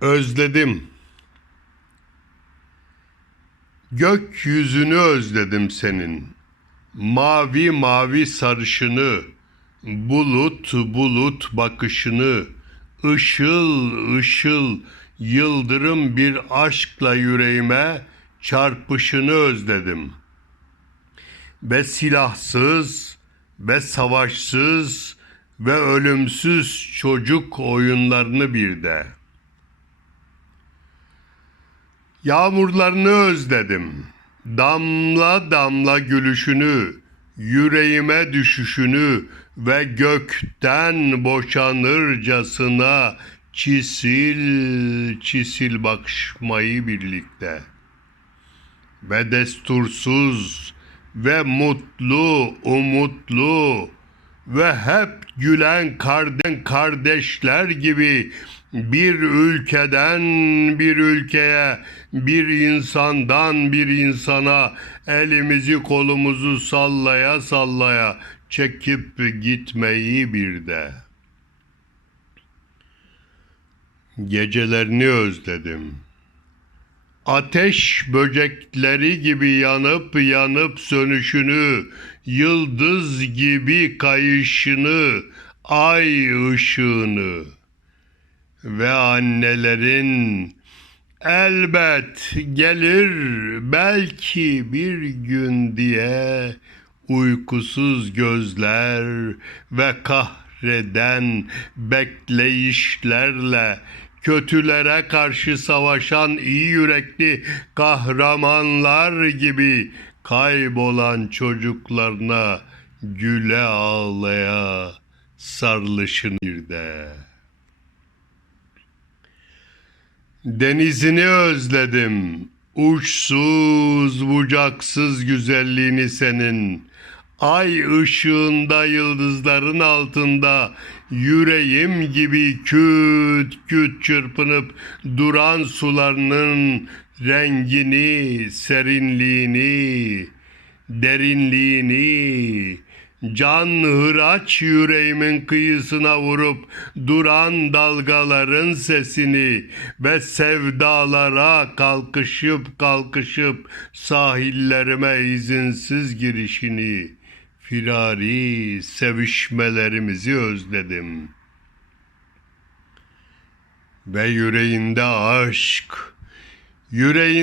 Özledim. Gökyüzünü özledim senin. Mavi mavi sarışını, bulut bulut bakışını, ışıl ışıl yıldırım bir aşkla yüreğime çarpışını özledim. Ve silahsız ve savaşsız ve ölümsüz çocuk oyunlarını bir de. Yağmurlarını özledim. Damla damla gülüşünü, yüreğime düşüşünü ve gökten boşanırcasına çisil çisil bakışmayı birlikte. Ve destursuz ve mutlu, umutlu ve hep gülen karden kardeşler gibi bir ülkeden bir ülkeye, bir insandan bir insana elimizi kolumuzu sallaya sallaya çekip gitmeyi bir de. Gecelerini özledim. Ateş böcekleri gibi yanıp yanıp sönüşünü, yıldız gibi kayışını, ay ışığını. Ve annelerin elbet gelir belki bir gün diye uykusuz gözler ve kahreden bekleyişlerle kötülere karşı savaşan iyi yürekli kahramanlar gibi kaybolan çocuklarına güle ağlaya sarılışın de. Denizini özledim. Uçsuz bucaksız güzelliğini senin. Ay ışığında yıldızların altında yüreğim gibi küt küt çırpınıp duran sularının rengini, serinliğini, derinliğini, can hıraç yüreğimin kıyısına vurup duran dalgaların sesini ve sevdalara kalkışıp kalkışıp sahillerime izinsiz girişini, firari sevişmelerimizi özledim. Ve yüreğinde aşk, yüreğin